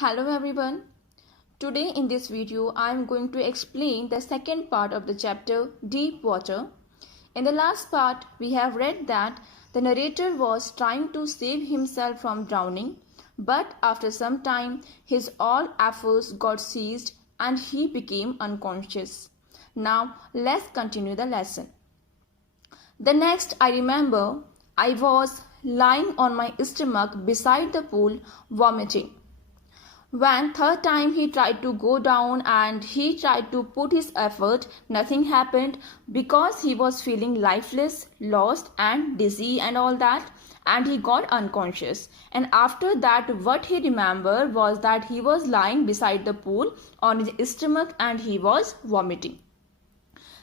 Hello everyone. Today in this video I am going to explain the second part of the chapter Deep Water. In the last part we have read that the narrator was trying to save himself from drowning, but after some time his all efforts got ceased and he became unconscious. Now let's continue the lesson. The next I remember I was lying on my stomach beside the pool vomiting. When third time he tried to go down and he tried to put his effort, nothing happened because he was feeling lifeless, lost and dizzy and all that, and he got unconscious. And after that what he remembered was that he was lying beside the pool on his stomach and he was vomiting.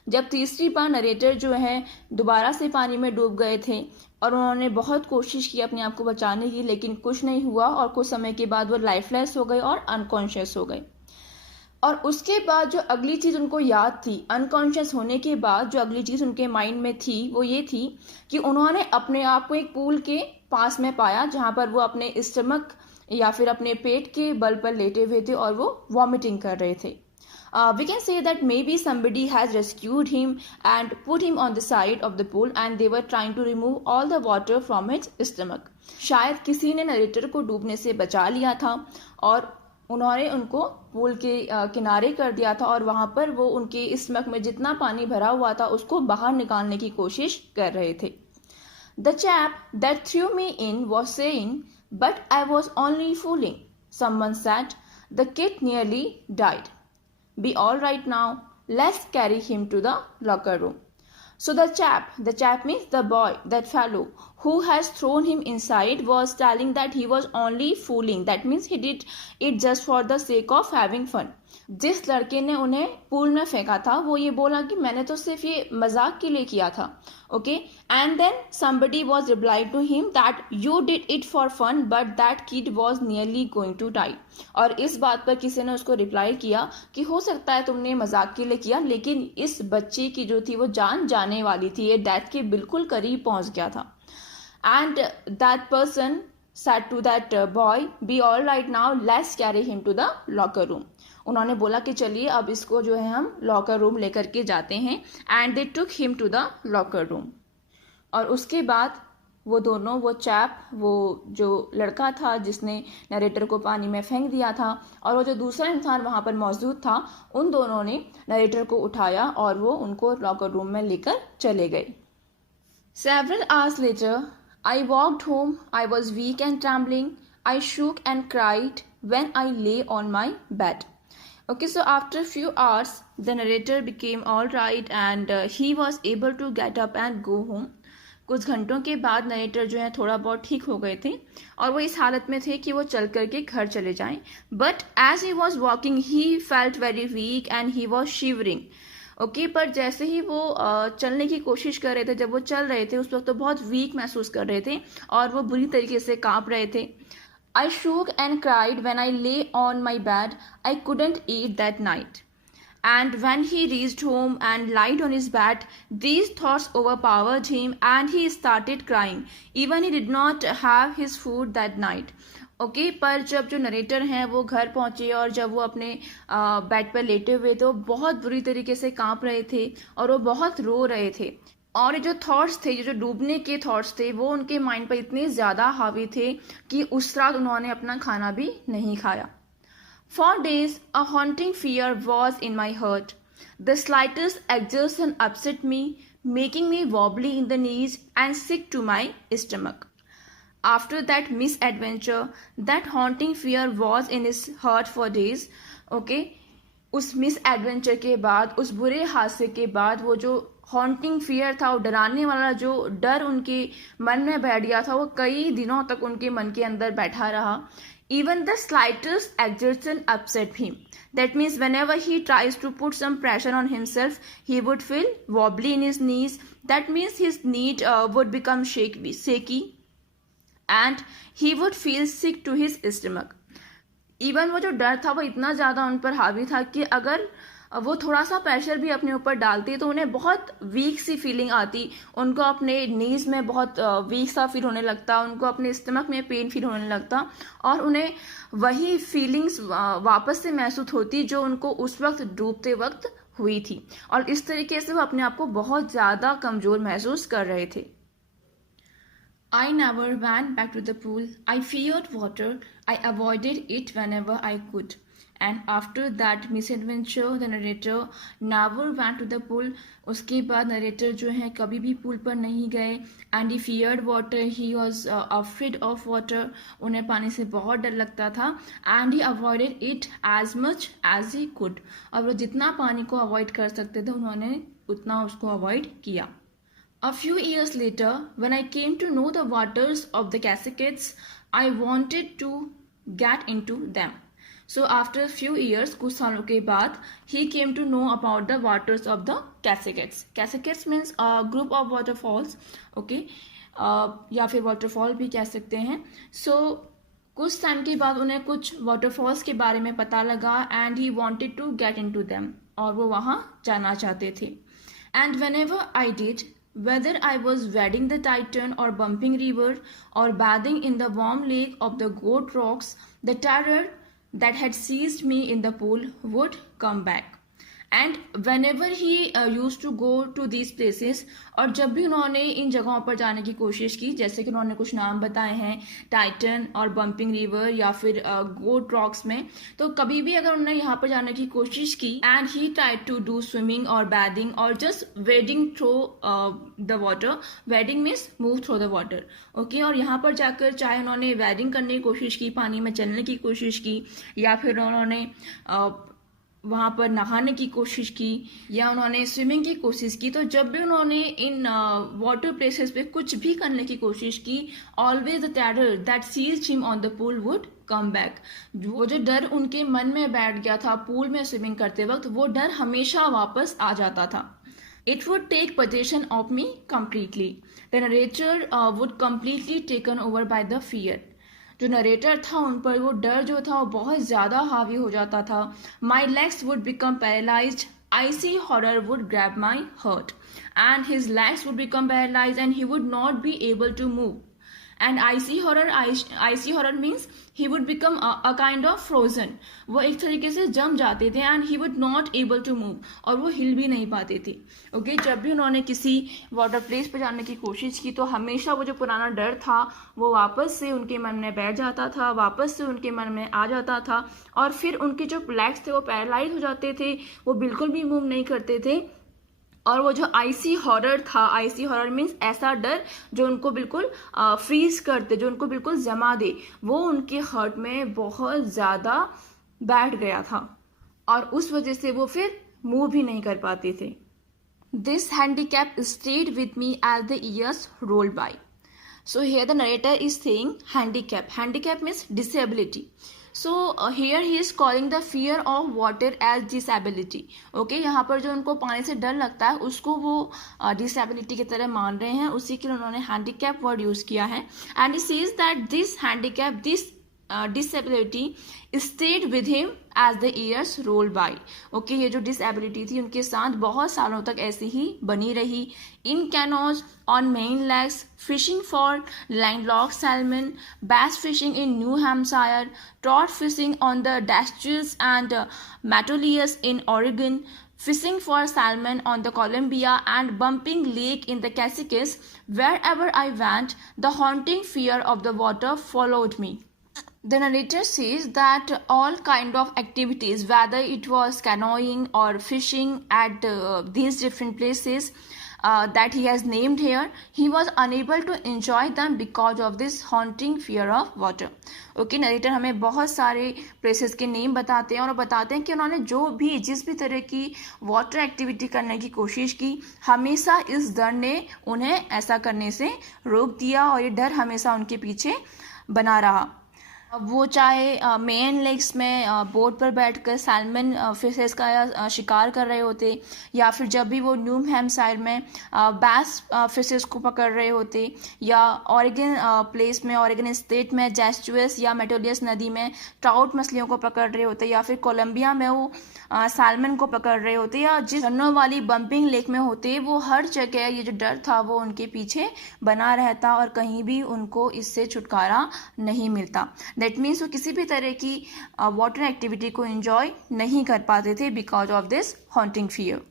जब तीसरी बार narrator जो है दोबारा से पानी में डूब गए थे और उन्होंने बहुत कोशिश की अपने आप को बचाने की, लेकिन कुछ नहीं हुआ और कुछ समय के बाद वो लाइफलेस हो गए और अनकॉन्शियस हो गए. और उसके बाद जो अगली चीज़ उनको याद थी, अनकॉन्शियस होने के बाद जो अगली चीज़ उनके माइंड में थी वो ये थी कि उन्होंने अपने आप को एक पूल के पास में पाया जहाँ पर वो अपने स्टमक या फिर अपने पेट के बल पर लेटे हुए थे और वो वॉमिटिंग कर रहे थे. We can say that maybe somebody has rescued him and put him on the side of the pool and they were trying to remove all the water from his stomach. शायद किसी ने narrator को डूबने से बचा लिया था और उन्होंने उनको पूल के किनारे कर दिया था और वहाँ पर वो उनके स्टमक में जितना पानी भरा हुआ था उसको बाहर निकालने की कोशिश कर रहे थे. The chap that threw me in was saying, but I was only fooling. Someone said, the kid nearly died. Be all right now. Let's carry him to the locker room. So the chap means the boy, that fellow who has thrown him inside was telling that he was only fooling. That means he did it just for the sake of having fun. जिस लड़के ने उन्हें pool में फेंका था वो ये बोला कि मैंने तो सिर्फ ये मजाक के लिए किया था. Okay, and then somebody was replied to him that you did it for fun but that kid was nearly going to die. और इस बात पर किसी ने उसको रिप्लाई किया कि हो सकता है तुमने मजाक के लिए किया, लेकिन इस बच्चे की जो थी वो जान जाने वाली थी, ये डेथ के बिल्कुल करीब पहुंच गया था. And that person said to that boy, be all right now, let's carry him to the locker room. उन्होंने बोला कि चलिए अब इसको जो है हम लॉकर रूम लेकर के जाते हैं. And they took him to the locker room. और उसके बाद वो दोनों, वो चैप, वो जो लड़का था जिसने नरेटर को पानी में फेंक दिया था और वो जो दूसरा इंसान वहाँ पर मौजूद था, उन दोनों ने नरेटर को उठाया और वो उनको लॉकर रूम में लेकर चले गए. Several hours later, I walked home. I was weak and trembling. I shook and cried when I lay on my bed. Okay, so after a few hours, the narrator became all right and he was able to get up and go home. कुछ घंटों के बाद narrator जो है थोड़ा बहुत ठीक हो गए थे और वो इस हालत में थे कि वो चल करके घर चले जाएं. But as he was walking he felt very weak and he was shivering. Okay, पर जैसे ही वो चलने की कोशिश कर रहे थे, जब वो चल रहे थे उस वक्त तो बहुत वीक महसूस कर रहे थे और वो बुरी तरीके से कांप रहे थे. I shook and cried when I lay on my bed. I couldn't eat that night. And when he reached home and lied on his bed, these thoughts overpowered him and he started crying. Even he did not have his food that night. Okay, पर जब जो narrator हैं वो घर पहुंचे और जब वो अपने बेड पर लेटे हुए तो बहुत बुरी तरीके से कांप रहे थे और वो बहुत रो रहे थे. और जो थॉट्स थे, जो डूबने के थॉट्स थे, वो उनके माइंड पर इतने ज़्यादा हावी थे कि उस रात उन्होंने अपना खाना भी नहीं खाया. For days a haunting fear was in my heart. The slightest exertion upset me, making me wobbly in the knees and sick to my stomach. After that misadventure, that haunting fear was in his heart for days. Okay, उस miss adventure के बाद, उस बुरे हादसे के बाद, वो जो हॉन्टिंग फियर था, वो डराने वाला जो डर उनके मन में बैठ गया था, वो कई दिनों तक उनके मन के अंदर बैठा रहा. Even the slightest exertion upset him. That means whenever he tries to put some pressure on himself, he would feel wobbly in his knees. That means his knees would become shaky. And he would feel sick to his stomach. Even वो जो डर था वो इतना ज़्यादा उन पर हावी था कि अगर वो थोड़ा सा प्रेशर भी अपने ऊपर डालती तो उन्हें बहुत वीक सी फीलिंग आती, उनको अपने नीज में बहुत वीक सा फील होने लगता, उनको अपने स्टमक में पेन फील होने लगता और उन्हें वही फीलिंग्स वापस से महसूस होती जो उनको उस वक्त डूबते वक्त हुई थी, और इस तरीके से वो अपने आप को बहुत ज़्यादा कमज़ोर महसूस कर रहे थे। I never went back to the pool. I feared water. I avoided it whenever I could. And after that misadventure, the narrator never went to the pool. उसके बाद नरेटर जो है कभी भी पूल पर नहीं गए. And he feared water. He was afraid of water. उन्हें पानी से बहुत डर लगता था. And he avoided it as much as he could. और वो जितना पानी को अवॉइड कर सकते थे उन्होंने उतना उसको अवॉइड किया. A few years later, when I came to know the waters of the Cascades, I wanted to get into them. So after a few years, कुछ सालों के बाद, he came to know about the waters of the Cascades. Cascades means a group of waterfalls, okay? या फिर waterfall भी कह सकते हैं. So कुछ टाइम के बाद उन्हें कुछ waterfalls के बारे में पता लगा and he wanted to get into them. और वो वहाँ जाना चाहते थे. And whenever I did, whether I was wading the Titan or bumping river or bathing in the warm lake of the goat rocks, the terror that had seized me in the pool would come back. And whenever he used to go to these places, और जब भी उन्होंने इन जगहों पर जाने की कोशिश की, जैसे कि उन्होंने कुछ नाम बताए हैं टाइटन और बम्पिंग रिवर या फिर गोट रॉक्स में, तो कभी भी अगर उन्होंने यहाँ पर जाने की कोशिश की and he tried to do swimming और बैदिंग और just wading through the water, wading means move through the water, okay, और यहाँ पर जाकर चाहे उन्होंने वेडिंग करने की कोशिश की, पानी में चलने की कोशिश की, या फिर उन्होंने वहाँ पर नहाने की कोशिश की, या उन्होंने स्विमिंग की कोशिश की, तो जब भी उन्होंने इन वाटर प्लेसेस पे कुछ भी करने की कोशिश की, always the terror that seized him on the pool would come back. वो जो डर उनके मन में बैठ गया था पूल में स्विमिंग करते वक्त, वो डर हमेशा वापस आ जाता था. It would take possession of me completely. The narrator would completely taken over by the fear. जो नरेटर था उन पर वो डर जो था वो बहुत ज़्यादा हावी हो जाता था. My legs would become paralysed, icy horror would grab my heart and his legs would become paralysed and he would not be able to move. And icy horror means he would become a kind of frozen. वो एक तरीके से जम जाते थे and he would not able to move, और वो हिल भी नहीं पाते थे. ओके, जब भी उन्होंने किसी वाटर प्लेस पर जाने की कोशिश की तो हमेशा वो जो पुराना डर था वो वापस से उनके मन में बैठ जाता था, वापस से उनके मन में आ जाता था, और फिर उनके जो लेग्स थे वो पैरालाइज हो जाते थे, वो बिल्कुल भी मूव नहीं करते थे. और वो जो आईसी हॉरर था, आईसी हॉरर मीन्स ऐसा डर जो उनको बिल्कुल फ्रीज कर दे, जो उनको बिल्कुल जमा दे, वो उनके हार्ट में बहुत ज़्यादा बैठ गया था और उस वजह से वो फिर मूव भी नहीं कर पाते थे. This handicap stayed with me as the years rolled by. So here the narrator is saying handicap. Handicap means disability. So here he is calling the fear of water as disability. Okay, यहाँ पर जो उनको पानी से डर लगता है उसको वो disability की तरह मान रहे हैं, उसी के लिए उन्होंने handicap word यूज किया है. And he says that this handicap, this disability stayed with him as the years rolled by. Okay, ये जो disability थी उनके साथ बहुत सालों तक ऐसी ही बनी रही. In canoes, on main lakes, fishing for landlocked salmon, bass fishing in New Hampshire, trout fishing on the Deschutes and Metolius in Oregon, fishing for salmon on the Columbia and Bumping Lake in the Cascades, wherever I went, the haunting fear of the water followed me. The narrator says that all kind of activities, whether it was canoeing or fishing at these different places that he has named here, he was unable to enjoy them because of this haunting fear of water. Okay, narrator हमें बहुत सारे places के name बताते हैं और बताते हैं कि उन्होंने जो भी जिस भी तरह की वाटर एक्टिविटी करने की कोशिश की, हमेशा इस डर ने उन्हें ऐसा करने से रोक दिया और ये डर हमेशा उनके पीछे बना रहा. वो चाहे मेन लेक्स में बोट पर बैठकर सैल्मन फिशेस का शिकार कर रहे होते, या फिर जब भी वो न्यू हैम्पशायर में बैस फिशेस को पकड़ रहे होते, या ऑरेगन प्लेस में, ऑरेगन स्टेट में जेस्चुअस या मेटोलियस नदी में ट्राउट मछलियों को पकड़ रहे होते, या फिर कोलंबिया में वो सैल्मन को पकड़ रहे होते, या जिस झरनों वाली बम्पिंग लेक में होते, वो हर जगह ये जो डर था वो उनके पीछे बना रहता और कहीं भी उनको इससे छुटकारा नहीं मिलता। दैट मीन्स वो किसी भी तरह की वाटर एक्टिविटी को एंजॉय नहीं कर पाते थे because of this haunting fear.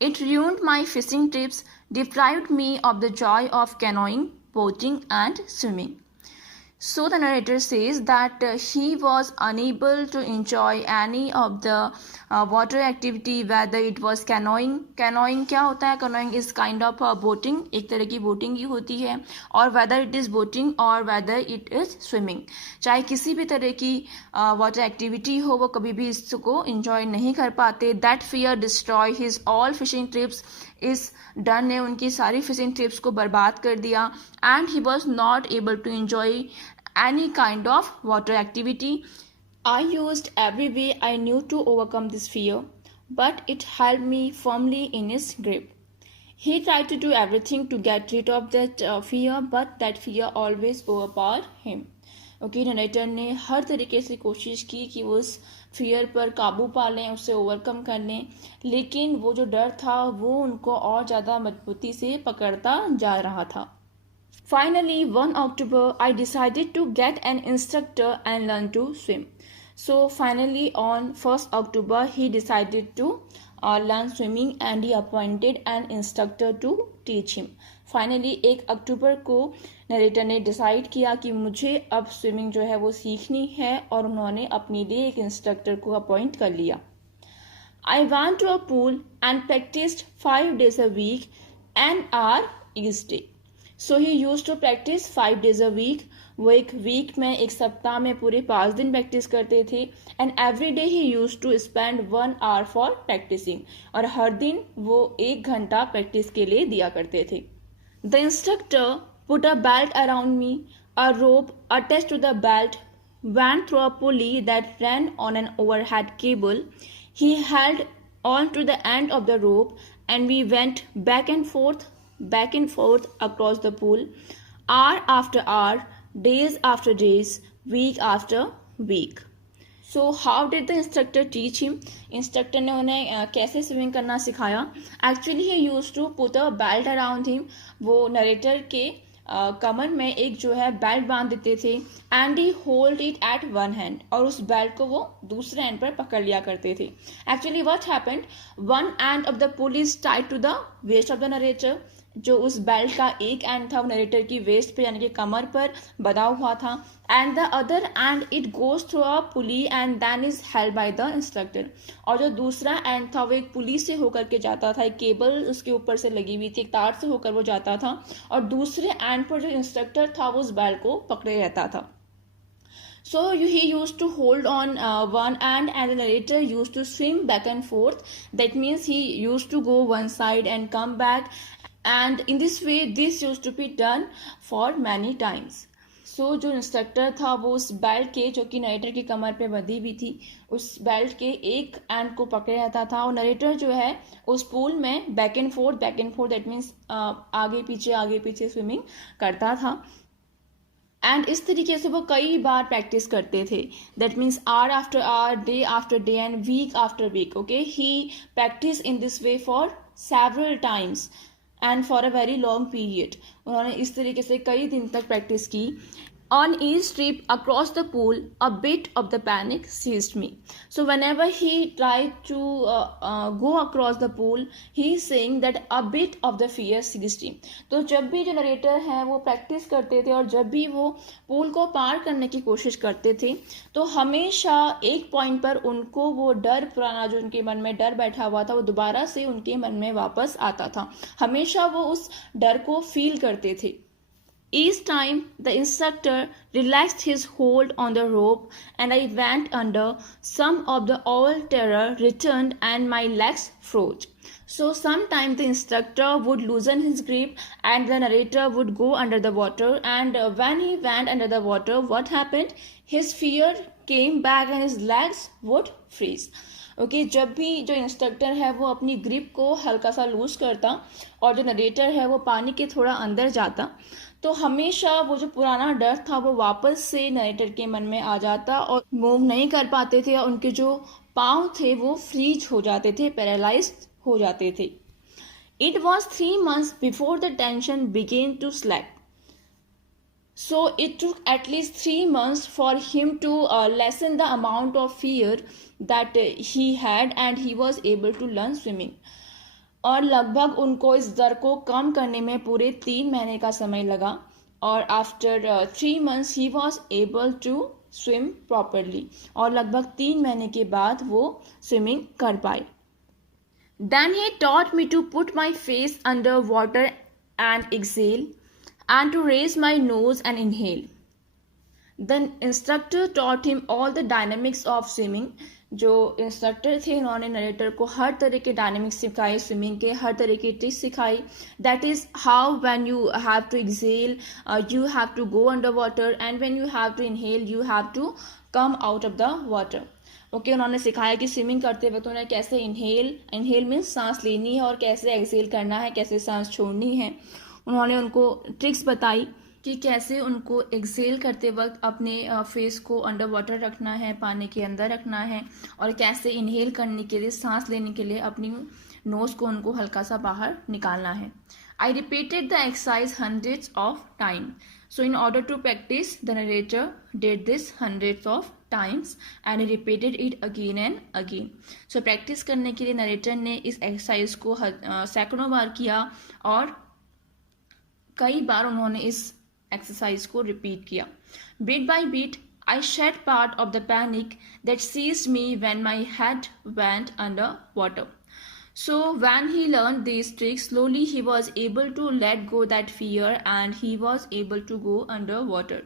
It ruined my fishing trips, deprived me of the joy of canoeing, boating, and swimming. So the narrator says that he was unable to enjoy any of the water activity, whether it was canoeing. Canoeing क्या होता है? Canoeing is kind of boating, एक तरह की boating ही होती है, और whether it is boating or whether it is swimming, चाहे किसी भी तरह की water activity हो, वो कभी भी इसको enjoy नहीं कर पाते. That fear destroy his all fishing trips. इस डर ने उनकी सारी फिशिंग ट्रिप्स को बर्बाद कर दिया, and he was not able to enjoy any kind of water activity. I used every way I knew to overcome this fear, but it held me firmly in its grip. He tried to do everything to get rid of that fear, but that fear always overpowered him. Okay, narrator ने हर तरीके से कोशिश की कि वो उस fear पर काबू पा लें, उसे ओवरकम कर लें, लेकिन वो जो डर था वो उनको और ज़्यादा मजबूती से पकड़ता जा रहा था. Finally, one October, I decided to get an instructor and learn to swim. So finally, on 1st October, he decided to learn swimming and he appointed an instructor to teach him. Finally, 1 अक्टूबर को narrator ने decide किया कि मुझे अब swimming जो है वो सीखनी है, और उन्होंने अपने लिए एक इंस्ट्रक्टर को अपॉइंट कर लिया. I went to a pool and practiced 5 days a week, an hour each day. So he used to practise 5 days a week. वो एक वीक में, एक सप्ताह में पूरे 5 दिन प्रैक्टिस करते थे. And every day he used to spend 1 hour for practising, और हर दिन वो 1 घंटा प्रैक्टिस के लिए दिया करते थे. The instructor put a belt around me, a rope attached to the belt went through a pulley that ran on an overhead cable. He held on to the end of the rope and we went back and forth across the pool, hour after hour, days after days, week after week. So how did the instructor teach him? Instructor ने उन्हें कैसे swimming करना सिखाया? Actually he used to put a belt around him. वो narrator के कमर में एक जो है बेल्ट बांध देते थे, and he hold it at one hand, और उस बेल्ट को वो दूसरे हैंड पर पकड़ लिया करते थे. Actually what happened, one end of the pull is tied to the waist of the narrator. जो उस बेल्ट का एक एंड था वो नरेटर की वेस्ट पे यानी कि कमर पर बंधा हुआ था, and the other end it goes through a pulley and then is held by the instructor. और जो दूसरा एंड था वो एक पुली से होकर के जाता था, एक केबल उसके ऊपर से लगी हुई थी, एक तार से होकर वो जाता था, और दूसरे एंड पर जो इंस्ट्रक्टर था वो उस बेल्ट को पकड़े रहता था. So he used to hold on one end and the narrator used to swim back and forth. That means he used to go one side and come back, and in this way this used to be done for many times. So जो instructor था वो उस belt के, जो कि narrator की कमर पे बंधी हुई थी, उस बेल्ट के एक एंड को पकड़े रहता था, और नरेटर जो है उस पूल में back and fourth that means आगे पीछे स्विमिंग करता था. एंड इस तरीके से वो कई बार प्रैक्टिस करते थे. That means hour after hour, day after day and week after week. Okay, he practise in this way for several times and for a very long period. उन्होंने इस तरीके से कई दिन तक प्रैक्टिस की. On each trip across the pool, a bit of the panic seized me. So whenever he tried to go across the pool, he is saying that a bit of the fear seized him. तो जब भी जो narrator हैं वो practice करते थे और जब भी वो पूल को पार करने की कोशिश करते थे, तो हमेशा एक पॉइंट पर उनको वो डर, पुराना जो उनके मन में डर बैठा हुआ था, वो दोबारा से उनके मन में वापस आता था. हमेशा वो उस डर को फील करते थे. Each time the instructor relaxed his hold on the rope and I went under, some of the old terror returned and my legs froze. So sometimes the instructor would loosen his grip and the narrator would go under the water, and when he went under the water, what happened? His fear came back and his legs would freeze. Okay जब भी जो instructor है वो अपनी grip को हल्का सा loose करता और जो नरेटर है वो पानी के थोड़ा अंदर जाता, तो हमेशा वो जो पुराना डर था वो वापस से नरेटर के मन में आ जाता और मूव नहीं कर पाते थे और उनके जो पाँव थे वो फ्रीज हो जाते थे, पैरालाइज्ड हो जाते थे. It was 3 months before the tension began to slack. So it took at least 3 months for him to lessen the amount of fear that he had, and he was able to learn swimming. और लगभग उनको इस डर को कम करने में पूरे 3 महीने का समय लगा और after 3 months he was able to swim properly. और लगभग 3 महीने के बाद वो स्विमिंग कर पाए. Then he taught me to put my face under water and exhale, and to raise my nose and inhale. The instructor taught him all the dynamics of swimming. जो instructor थे उन्होंने नरेटर को हर तरह के dynamics सिखाए, swimming के हर तरह की ट्रिक्स सिखाई. That is how when you have to exhale you have to go under water, and when you have to inhale you have to come out of the water. Okay उन्होंने सिखाया कि swimming करते वक्त उन्हें कैसे inhale means सांस लेनी है और कैसे एक्सेल करना है, कैसे सांस छोड़नी है. उन्होंने उनको ट्रिक्स बताई कि कैसे उनको एक्सेल करते वक्त अपने फेस को अंडर वाटर रखना है, पानी के अंदर रखना है, और कैसे इनहेल करने के लिए, सांस लेने के लिए अपनी नोज को उनको हल्का सा बाहर निकालना है. I repeated the exercise hundreds of times. So in order to practice, the narrator did this hundreds of times and he repeated it again and again. So practice करने के लिए नरेटर ने इस एक्सरसाइज को सैकड़ों बार किया और कई बार उन्होंने इस एक्सरसाइज को रिपीट किया. Beat by beat I shed part of the panic that seized me when my head went under water. So when he learned these tricks, slowly he was able to let go that fear and he was able to go under water.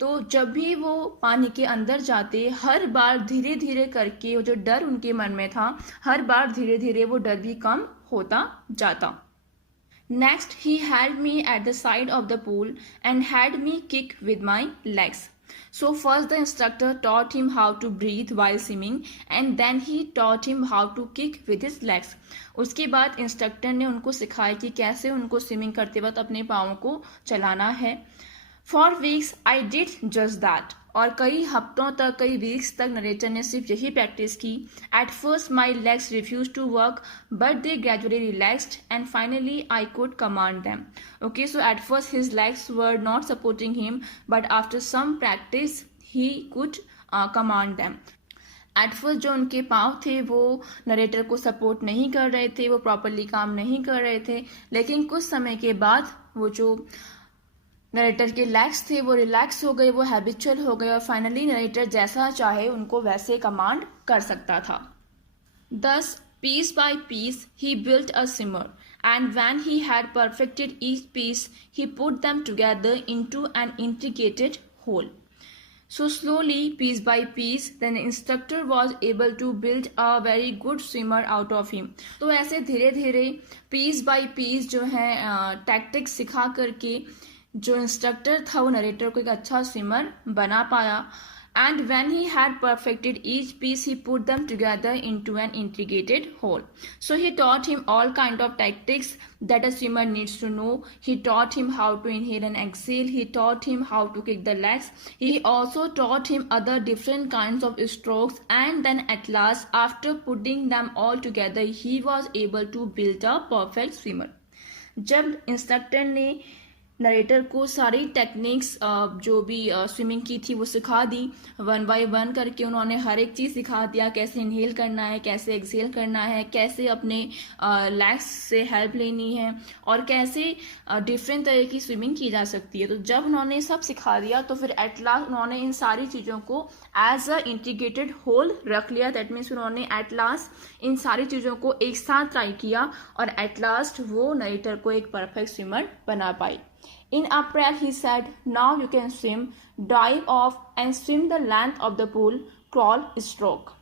तो जब भी वो पानी के अंदर जाते, हर बार धीरे धीरे करके वो जो डर उनके मन में था, हर बार धीरे धीरे वो डर भी कम होता जाता. Next, he held me at the side of the pool and had me kick with my legs. So first the instructor taught him how to breathe while swimming and then he taught him how to kick with his legs. उसके बाद instructor ने उनको सिखाया कि कैसे उनको swimming करते वक्त अपने पाँव को चलाना है. For weeks I did just that. और कई हफ्तों तक, कई वीक्स तक नरेटर ने सिर्फ यही प्रैक्टिस की. At first my legs refuse to work but they gradually relaxed and finally I could command them. Okay so at first his legs were not supporting him but after some practice he could command them. At first जो उनके पाँव थे वो narrator को support नहीं कर रहे थे, वो प्रॉपरली काम नहीं कर रहे थे, लेकिन कुछ समय के बाद वो जो नरेटर के लेग्स थे वो रिलैक्स हो गए, वो हैबिचुअल हो गए और फाइनली नरेटर जैसा चाहे उनको वैसे कमांड कर सकता था. Thus, piece by piece, he built a swimmer, and when he had perfected each piece, he put them together into an integrated whole. So slowly, piece by piece, the instructor was able to build a very good swimmer out of him. तो ऐसे धीरे धीरे piece by piece जो है tactics सिखा करके जो instructor था वो नरेटर को एक अच्छा स्विमर बना पाया. And when he had perfected each piece he put them together into an integrated whole. So he taught him all kind of tactics that a swimmer needs to know. He taught him how to inhale and exhale. He taught him how to kick the legs. He also taught him other different kinds of strokes, and then at last, after putting them all together, he was able to build a perfect swimmer. जब instructor ने narrator को सारी techniques जो भी swimming की थी वो सिखा दी, 1 by 1 करके उन्होंने हर एक चीज़ सिखा दिया, कैसे इनहेल करना है, कैसे एक्सेल करना है, कैसे अपने लेग्स से हेल्प लेनी है और कैसे डिफरेंट तरह की स्विमिंग की जा सकती है. तो जब उन्होंने सब सिखा दिया तो फिर एट लास्ट उन्होंने इन सारी चीज़ों को एज अ इंटीग्रेटेड होल रख लिया. दैट मीन्स उन्होंने एट लास्ट इन सारी चीज़ों को एक साथ ट्राई किया और एट लास्ट वो नरेटर को एक परफेक्ट स्विमर बना पाई. In April, he said, now you can swim, dive off and swim the length of the pool, crawl, stroke.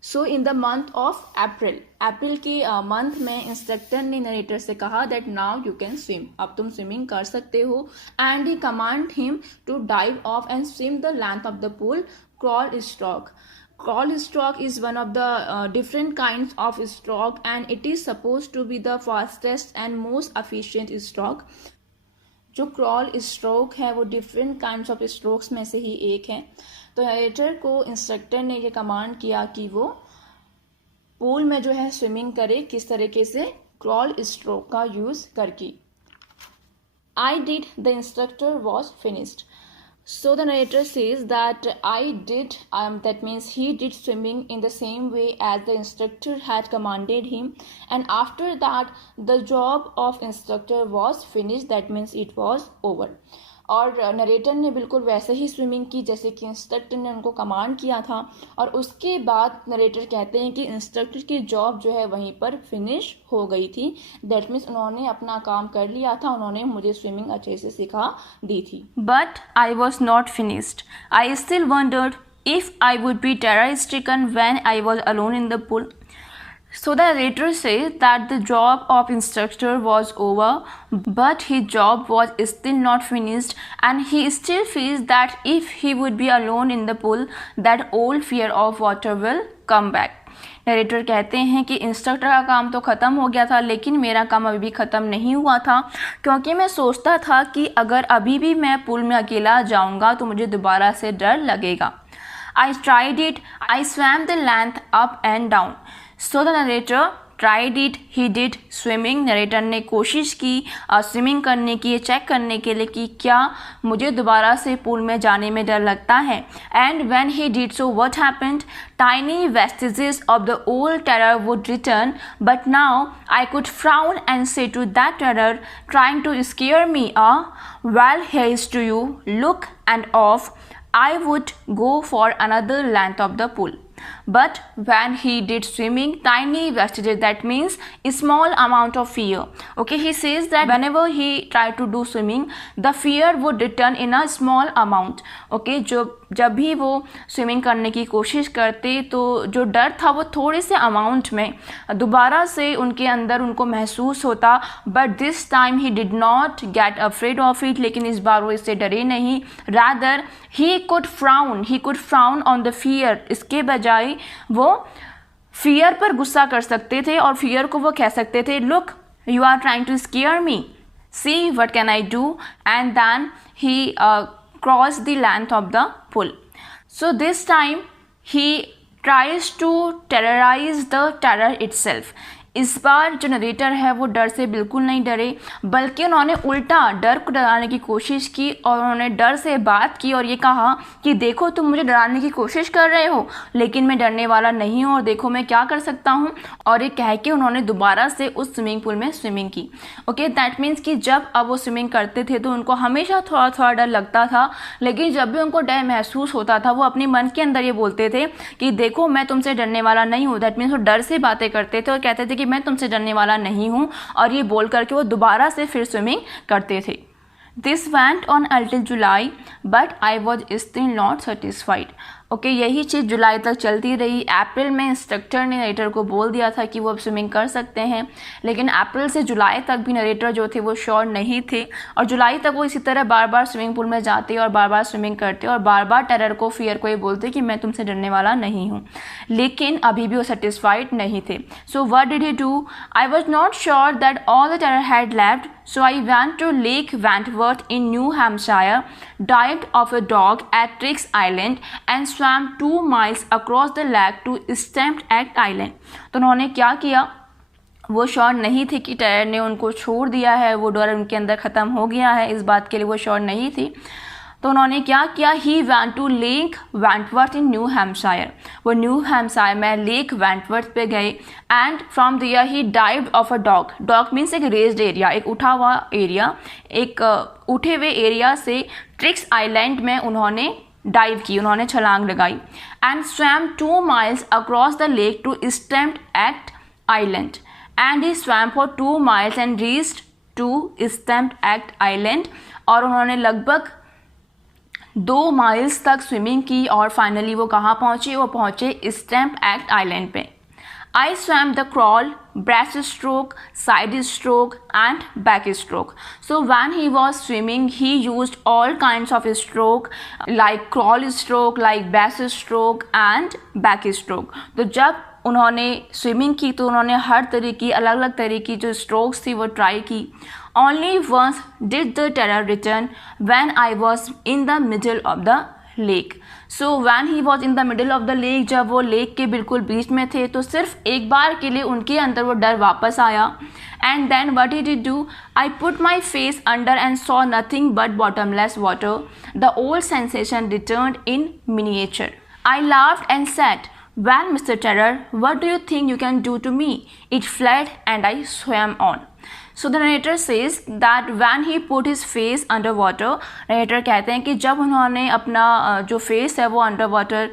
So in the month of April, अप्रैल के month में instructor ने narrator से कहा that now you can swim, अब तुम swimming कर सकते हो, and he command him to dive off and swim the length of the pool, crawl, stroke. Crawl stroke is one of the different kinds of stroke and it is supposed to be the fastest and most efficient stroke. जो crawl stroke है वो different kinds of strokes में से ही एक है. तो narrator को instructor ने ये कमांड किया कि वो पूल में जो है स्विमिंग करे, किस तरीके से, क्रॉल स्ट्रोक का यूज करके. I did, the instructor was finished. So the narrator says that I did, that means he did swimming in the same way as the instructor had commanded him, and after that the job of instructor was finished, that means it was over. और narrator ने बिल्कुल वैसे ही swimming की जैसे कि instructor ने उनको command किया था, और उसके बाद नरेटर कहते हैं कि इंस्ट्रक्टर की जॉब जो है वहीं पर फिनिश हो गई थी. दैट मीन्स उन्होंने अपना काम कर लिया था, उन्होंने मुझे स्विमिंग अच्छे से सिखा दी थी. But I was not finished. I still wondered if I would be terror stricken when I was alone in the pool. So the narrator says that the job of instructor was over, but his job was still not finished, and he still feels that if he would be alone in the pool, that old fear of water will come back. Narrator कहते हैं कि instructor का काम तो ख़त्म हो गया था, लेकिन मेरा काम अभी भी ख़त्म नहीं हुआ था, क्योंकि मैं सोचता था कि अगर अभी भी मैं पूल में अकेला जाऊंगा तो मुझे दोबारा से डर लगेगा. I tried it. I swam the length up and down. So the narrator tried it. He did swimming. Narrator ने कोशिश की स्विमिंग करने की, ये चेक करने के लिए कि क्या मुझे दोबारा से पूल में जाने में डर लगता है. And when he did so, what happened? Tiny vestiges of the old terror would return, but now I could frown and say to that terror trying to scare me, well, here's to you, look and off. I would go for another length of the pool. But when he did swimming, tiny vestiges, that means a small amount of fear. Okay, he says that whenever he tried to do swimming, the fear would return in a small amount. Okay, जब भी वो swimming करने की कोशिश करते तो जो डर था वो थोड़े से अमाउंट में दोबारा से उनके अंदर उनको महसूस होता. But this time he did not gate afraid of it. लेकिन इस बार वो इससे डरे नहीं. Rather he could frown on the fear. इसके बजाय वो फियर पर गुस्सा कर सकते थे और फियर को वो कह सकते थे, look, you are trying to scare me, see what can I do. And then he cross the length of the pool. So this time he tries to terrorize the terror itself. इस बार जो narrator है वो डर से बिल्कुल नहीं डरे, बल्कि उन्होंने उल्टा डर को डराने की कोशिश की और उन्होंने डर से बात की और ये कहा कि देखो तुम मुझे डराने की कोशिश कर रहे हो, लेकिन मैं डरने वाला नहीं हूँ और देखो मैं क्या कर सकता हूँ. और ये कह के उन्होंने दोबारा से उस स्विमिंग पूल में स्विमिंग की. ओके, दैट मीन्स कि जब अब वो स्विमिंग करते थे तो उनको हमेशा थोड़ा थोड़ा डर लगता था, लेकिन जब भी उनको डर महसूस होता था वो अपने मन के अंदर ये बोलते थे कि देखो मैं तुमसे डरने वाला नहीं हूँ. दैट मीन्स वो डर से बातें करते थे और कहते थे कि मैं तुमसे डरने वाला नहीं हूँ, और ये बोल करके वो दोबारा से फिर स्विमिंग करते थे. This went on until July, but I was still not satisfied. Okay, यही चीज़ जुलाई तक चलती रही. अप्रैल में इंस्ट्रक्टर ने नरेटर को बोल दिया था कि वो अब स्विमिंग कर सकते हैं, लेकिन अप्रैल से जुलाई तक भी नरेटर जो थे वो श्योर नहीं थे, और जुलाई तक वो इसी तरह बार बार स्विमिंग पूल में जाते और बार बार स्विमिंग करते और बार बार टेरर को, फियर को ये बोलते कि मैं तुमसे डरने वाला नहीं हूँ, लेकिन अभी भी वो सेटिस्फाइड नहीं थे. So what did he do? I was not sure that all the terror had left, so I went to Lake Wentworth in New Hampshire, dived off a dog at Triggs Island and swam 2 miles across the lake to Stamped Act Island. तो उन्होंने क्या किया? वो sure नहीं थे कि terror ने उनको छोड़ दिया है, वो डर उनके अंदर ख़त्म हो गया है, इस बात के लिए वो श्योर नहीं थी. तो उन्होंने क्या किया? He went to lake Wentworth in New Hampshire. वो न्यू हैम्पशायर में लेक वेंटवर्थ पे गए, and from there he dived off a dog. Dog means एक रेज्ड एरिया, एक उठा हुआ एरिया, एक उठे हुए एरिया से ट्रिग्स आइलैंड में उन्होंने डाइव की, उन्होंने छलांग लगाई. And swam 2 miles across the lake to Stamped Act Island, and he swam for 2 miles and reached to Stamp Act Island, और उन्होंने लगभग 2 माइल्स तक स्विमिंग की और फाइनली वो कहाँ पहुँचे, वो पहुँचे स्टैम्प एक्ट आइलैंड पे। I swam the crawl, breaststroke, side stroke and backstroke. So when he was swimming, he used all kinds of stroke like crawl stroke, like breaststroke and backstroke. तो जब उन्होंने swimming की तो उन्होंने हर तरह की अलग अलग तरह की जो स्ट्रोक्स थी वो ट्राई की। Only once did the terror return when I was in the middle of the lake. So when he was in the middle of the lake, जब वो लेक के बिल्कुल बीच में थे तो सिर्फ एक बार के लिए उनके अंदर वो डर वापस आया। And then what did he do, I put my face under and saw nothing but bottomless water, the old sensation returned in miniature. I laughed and said, well Mr. Terror, what do you think you can do to me? It fled and I swam on. So the narrator says that when he put his face under water, narrator कहते हैं कि जब उन्होंने अपना जो face है वो under water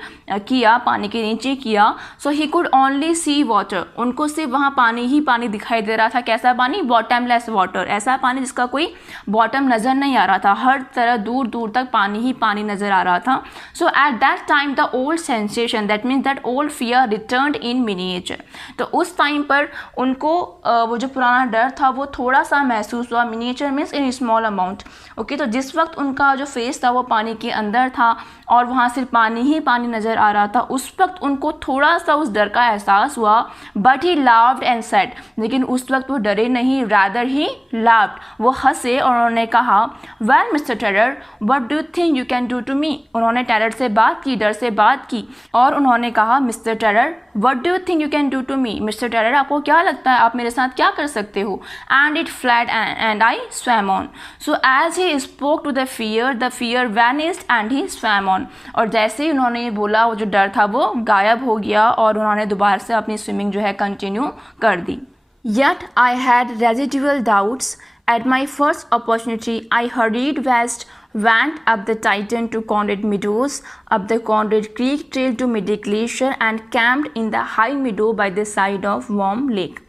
किया, पानी के नीचे किया, so he could only see water, उनको सिर्फ वहाँ पानी ही पानी दिखाई दे रहा था। कैसा पानी? बॉटमलेस वाटर, ऐसा पानी जिसका कोई बॉटम नज़र नहीं आ रहा था, हर तरह दूर दूर तक पानी ही पानी नज़र आ रहा था। So at that time the old sensation, that means that old fear returned in miniature. तो उस टाइम पर उनको वो जो पुराना डर था वो थोड़ा सा महसूस हुआ। Miniature means in small amount. Okay, तो जिस वक्त उनका जो फेस था वो पानी के अंदर था और वहाँ सिर्फ पानी ही पानी नज़र आ रहा था, उस वक्त उनको थोड़ा सा उस डर का एहसास हुआ। But he laughed and said, लेकिन उस वक्त वो डरे नहीं, रैदर ही लाफ्ड, वो हंसे और उन्होंने कहा, well Mister Terror, what do you think you can do to me. उन्होंने टेरर से बात की, डर से बात की और उन्होंने कहा, Mister Terror, what do you think you can do to me. Mister Terror, आपको क्या लगता है आप मेरे साथ क्या कर सकते हो। And it fled and I swam on. So as he spoke to the fear vanished and he swam on. और जैसे ही उन्होंने ये बोला, वो जो डर था वो गायब हो गया और उन्होंने दोबारा से अपनी स्विमिंग जो है कंटिन्यू कर दी। Yet I had residual doubts. At my first opportunity, I hurried west, went up the Titan to Conrad Meadows, up the Conrad Creek Trail to Midday Glacier and camped in the high meadow by the side of Warm Lake.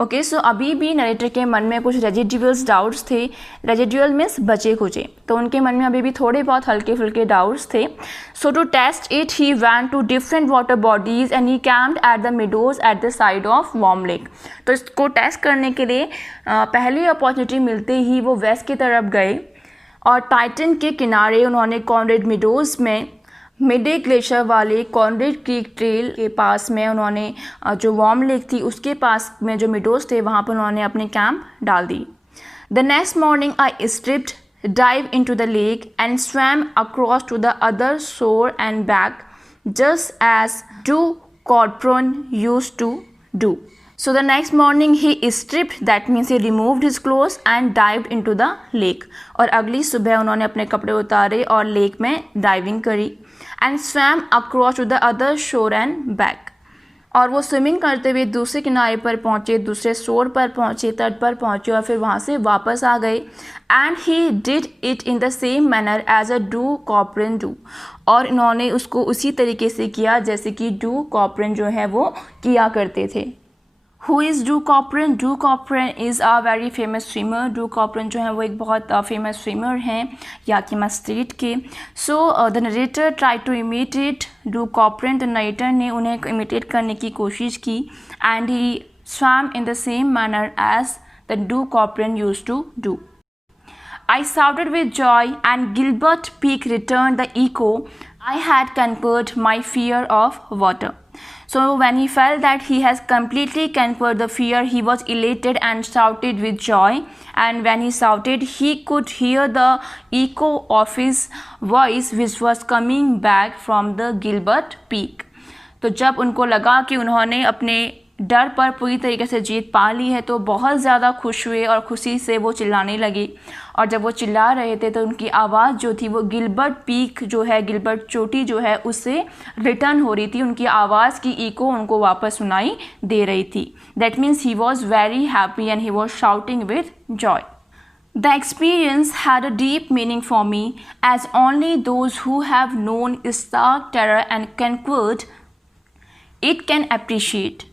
Okay, so अभी भी narrator के मन में कुछ residuals doubts थे। Residual means बचे कुचे, तो उनके मन में अभी भी थोड़े बहुत हल्के फुल्के डाउट्स थे। So to test it he went to different water bodies and he camped at the meadows at the side of Warm Lake. तो इसको टेस्ट करने के लिए पहली अपॉर्चुनिटी मिलते ही वो वेस्ट की तरफ गए और टाइटन के किनारे उन्होंने कॉनरेड मिडोज में मिडे ग्लेशियर वाले कॉनरेड क्रीक ट्रेल के पास में उन्होंने जो वार्म लेक थी उसके पास में जो मिडोज थे वहाँ पर उन्होंने अपने कैंप डाल दी। The next morning I stripped, dive into the lake and swam across to the other shore and back, just as Drew Cawthron used to do. So the next morning he stripped, that means he removed his clothes and dived into the lake. और अगली सुबह उन्होंने अपने कपड़े उतारे और lake में diving करी and swam across to the other shore and back. और वो स्विमिंग करते हुए दूसरे किनारे पर पहुँचे, दूसरे शोर पर पहुँचे, तट पर पहुँचे और फिर वहाँ से वापस आ गए। And he did it in the same manner as a Drew Copren do, और इन्होंने उसको उसी तरीके से किया जैसे कि ड्रू कॉपरन जो है वो किया करते थे। Who is Drew Copren? Drew Copren is a very famous swimmer. Drew Copren जो है वो एक बहुत फेमस स्विमर हैं याकीमा स्टेट के। So the narrator try to imitate Drew Copren. The narrator ने उन्हें इमिटेट करने की कोशिश की and he swam in the same manner as the Drew Copren used to do. I shouted with joy and Gilbert Peak returned the echo. I had conquered my fear of water. So when he felt that he has completely conquered the fear, he was elated and shouted with joy. And when he shouted, he could hear the echo of his voice which was coming back from the Gilbert Peak. तो जब उनको लगा कि उन्होंने अपने डर पर पूरी तरीके से जीत पा ली है तो बहुत ज़्यादा खुश हुए और खुशी से वो चिल्लाने लगे। और जब वो चिल्ला रहे थे तो उनकी आवाज़ जो थी वो गिलबर्ट पीक जो है, गिलबर्ट चोटी जो है, उससे रिटर्न हो रही थी। उनकी आवाज़ की इको उनको वापस सुनाई दे रही थी। That means he was very happy and he was shouting with Joy. The experience had a deep meaning for me, as only those who have known stark terror and conquered it can appreciate.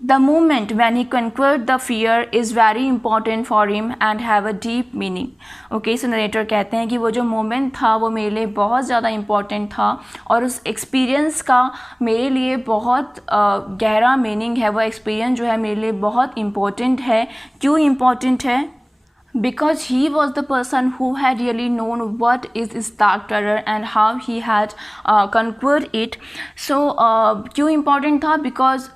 The moment when he conquered the fear is very important for him and have a deep meaning. Okay, so narrator कहते हैं कि वो जो moment था वो मेरे लिए बहुत ज़्यादा इम्पॉर्टेंट था और उस एक्सपीरियंस का मेरे लिए बहुत गहरा मीनिंग है. वो एक्सपीरियंस जो है मेरे लिए बहुत इम्पॉर्टेंट है. क्यों इम्पॉर्टेंट है? Because he was the person who had really known what is Stark Terror and how he had conquered it. So क्यों इम्पॉर्टेंट था? Because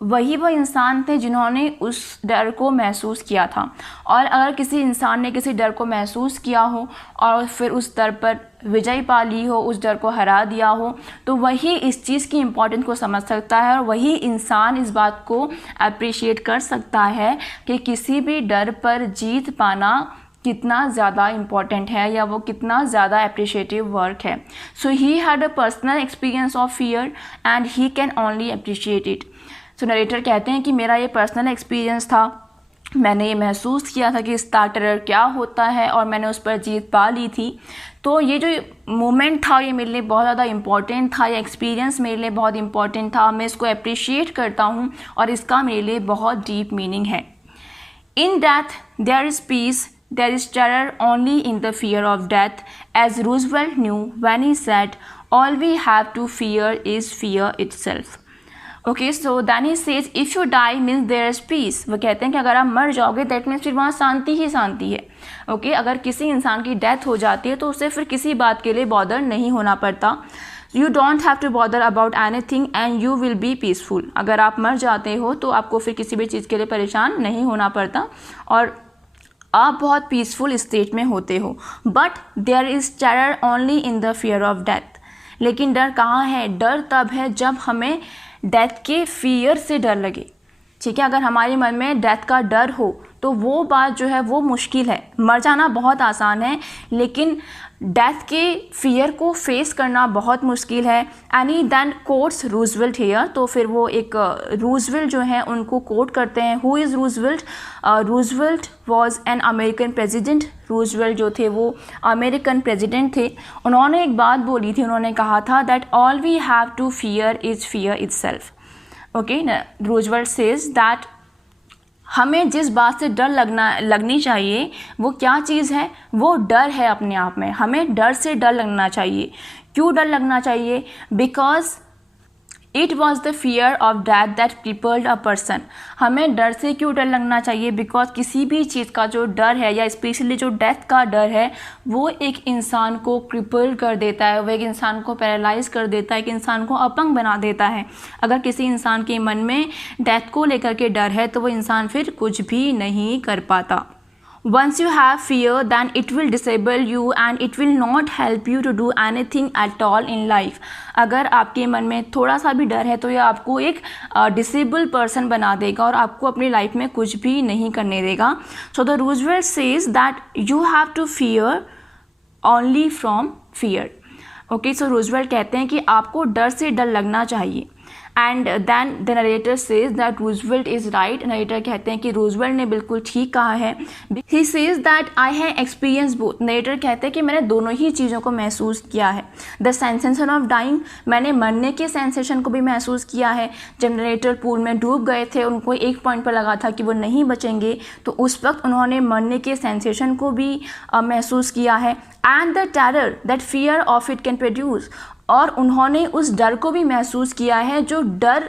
वही वो इंसान थे जिन्होंने उस डर को महसूस किया था. और अगर किसी इंसान ने किसी डर को महसूस किया हो और फिर उस डर पर विजय पा ली हो, उस डर को हरा दिया हो, तो वही इस चीज़ की इम्पोर्टेंस को समझ सकता है और वही इंसान इस बात को अप्रिशिएट कर सकता है कि किसी भी डर पर जीत पाना कितना ज़्यादा इम्पॉर्टेंट है या वो कितना ज़्यादा अप्रिशिएटिव वर्क है. So he had a personal experience of fear and he can only appreciate it. So narrator कहते हैं कि मेरा ये पर्सनल एक्सपीरियंस था, मैंने ये महसूस किया था कि स्टार्क टेरर क्या होता है और मैंने उस पर जीत पा ली थी. तो ये जो मोमेंट था ये मेरे लिए बहुत ज़्यादा इम्पॉर्टेंट था, ये एक्सपीरियंस मेरे लिए बहुत इम्पॉर्टेंट था. मैं इसको अप्रिशिएट करता हूँ और इसका मेरे लिए बहुत डीप मीनिंग है. In death there is peace, there is terror only in the fear of death, as Roosevelt knew when he said all we have to fear is fear itself. Okay, so then he says if you die means there is peace. वो कहते हैं कि अगर आप मर जाओगे that means फिर वहाँ शांति ही शांति है. ओके, अगर किसी इंसान की डेथ हो जाती है तो उसे फिर किसी बात के लिए बॉदर नहीं होना पड़ता. You don't have to bother about anything and you will be peaceful. अगर आप मर जाते हो तो आपको फिर किसी भी चीज़ के लिए परेशान नहीं होना पड़ता और आप बहुत पीसफुल स्टेट में होते हो. But there is terror only in the fear of death. लेकिन डर कहाँ है? डर तब है जब हमें डेथ के फियर से डर लगे. ठीक है, अगर हमारे मन में डेथ का डर हो तो वो बात जो है वो मुश्किल है. मर जाना बहुत आसान है लेकिन डेथ के फियर को फेस करना बहुत मुश्किल है. And he then quotes Roosevelt here. तो फिर वो एक रूजवेल्ट जो है उनको कोट करते हैं. Who is Roosevelt? Roosevelt was an American president. Roosevelt जो थे वो अमेरिकन प्रेजिडेंट थे. उन्होंने एक बात बोली थी, उन्होंने कहा था that all we have to fear is fear itself. Okay, Roosevelt says that हमें जिस बात से डर लगनी चाहिए वो क्या चीज़ है? वो डर है अपने आप में. हमें डर से डर लगना चाहिए. क्यों डर लगना चाहिए? Because it was the fear of death that crippled a person. हमें डर से क्यों डर लगना चाहिए? बिकॉज किसी भी चीज़ का जो डर है या स्पेशली जो डेथ का डर है वो एक इंसान को क्रिपल कर देता है, वो एक इंसान को पैरालाइज कर देता है, एक इंसान को अपंग बना देता है. अगर किसी इंसान के मन में डेथ को लेकर के डर है तो वो इंसान फिर कुछ भी नहीं कर पाता. Once you have fear, then it will disable you and it will not help you to do anything at all in life. अगर आपके मन में थोड़ा सा भी डर है तो ये आपको एक डिसेबल पर्सन बना देगा और आपको अपनी लाइफ में कुछ भी नहीं करने देगा. So the Roosevelt says that you have to fear only from fear. Okay, so Roosevelt कहते हैं कि आपको डर से डर लगना चाहिए. And then the narrator says that Roosevelt is right. Narrator कहते हैं कि रूजवेल्ट ने बिल्कुल ठीक कहा है. He says that I have experience both. Narrator कहते हैं कि मैंने दोनों ही चीज़ों को महसूस किया है. द सेंसेशन ऑफ डाइंग, मैंने मरने के सेंसेशन को भी महसूस किया है. जब नरेटर पूल में डूब गए थे, उनको एक पॉइंट पर लगा था कि वो नहीं बचेंगे, तो उस वक्त उन्होंने मरने के सेंसेशन को भी महसूस किया है. And the terror that fear of it can produce, और उन्होंने उस डर को भी महसूस किया है जो डर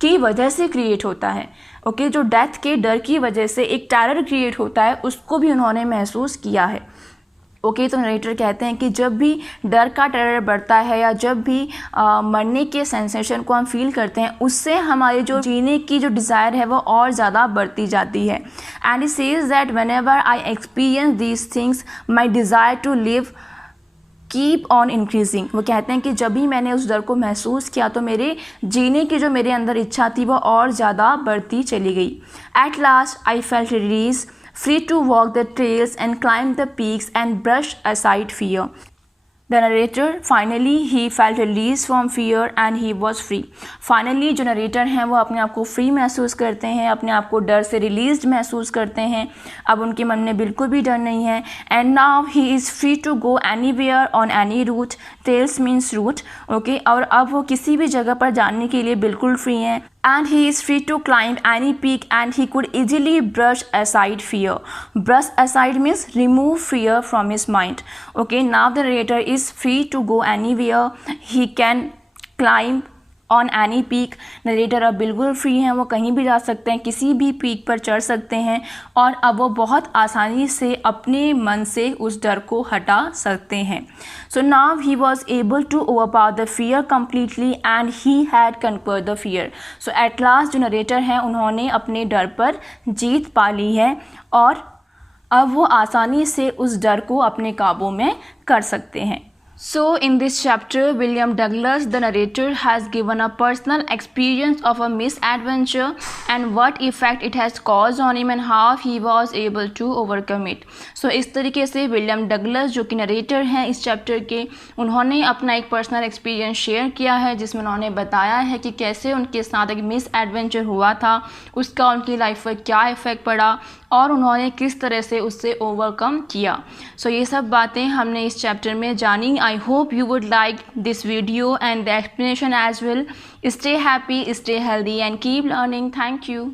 की वजह से क्रिएट होता है. ओके, जो डेथ के डर की वजह से एक टेरर क्रिएट होता है उसको भी उन्होंने महसूस किया है. ओके, तो नरेटर कहते हैं कि जब भी डर का टेरर बढ़ता है या जब भी मरने के सेंसेशन को हम फील करते हैं उससे हमारी जो जीने की जो डिज़ायर है वो और ज़्यादा बढ़ती जाती है. And he says that whenever I experience these things my desire to live keep on increasing. वो कहते हैं कि जब भी मैंने उस डर को महसूस किया तो मेरे जीने की जो मेरे अंदर इच्छा थी वो और ज़्यादा बढ़ती चली गई. At last I felt release, free to walk the trails and climb the peaks and brush aside fear. The narrator finally he felt release from fear and he was free. Finally जो narrator हैं वो अपने आप को free महसूस करते हैं, अपने आप को डर से रिलीज्ड महसूस करते हैं. अब उनके मन में बिल्कुल भी डर नहीं है. And now he is free to go anywhere on any route. Trails means route. Okay, और अब वो किसी भी जगह पर जाने के लिए बिल्कुल फ्री हैं. and he is free to climb any peak and he could easily brush aside fear. Brush aside means remove fear from his mind. Okay, now the narrator is free to go anywhere. He can climb on any peak. Narrator अब बिल्कुल free हैं, वो कहीं भी जा सकते हैं, किसी भी पीक पर चढ़ सकते हैं और अब वो बहुत आसानी से अपने मन से उस डर को हटा सकते हैं. So now he was able to overpower the fear completely and he had conquered the fear. So at last जो नरेटर हैं उन्होंने अपने डर पर जीत पा ली है और अब वो आसानी से उस डर को अपने काबू में कर सकते हैं. So in this chapter, William Douglas, the narrator, has given a personal experience of a misadventure and what effect it has caused on him and how he was able to overcome it. So इस तरीके से William Douglas जो कि narrator हैं इस chapter के, उन्होंने अपना एक पर्सनल एक्सपीरियंस शेयर किया है जिसमें उन्होंने बताया है कि कैसे उनके साथ एक मिसएडवेंचर हुआ था, उसका उनकी लाइफ पर क्या इफ़ेक्ट पड़ा और उन्होंने किस तरह से उससे ओवरकम किया. सो ये सब बातें हमने इस चैप्टर में जानी. I hope you would like this video and the explanation as well. Stay happy, stay healthy and keep learning. Thank you.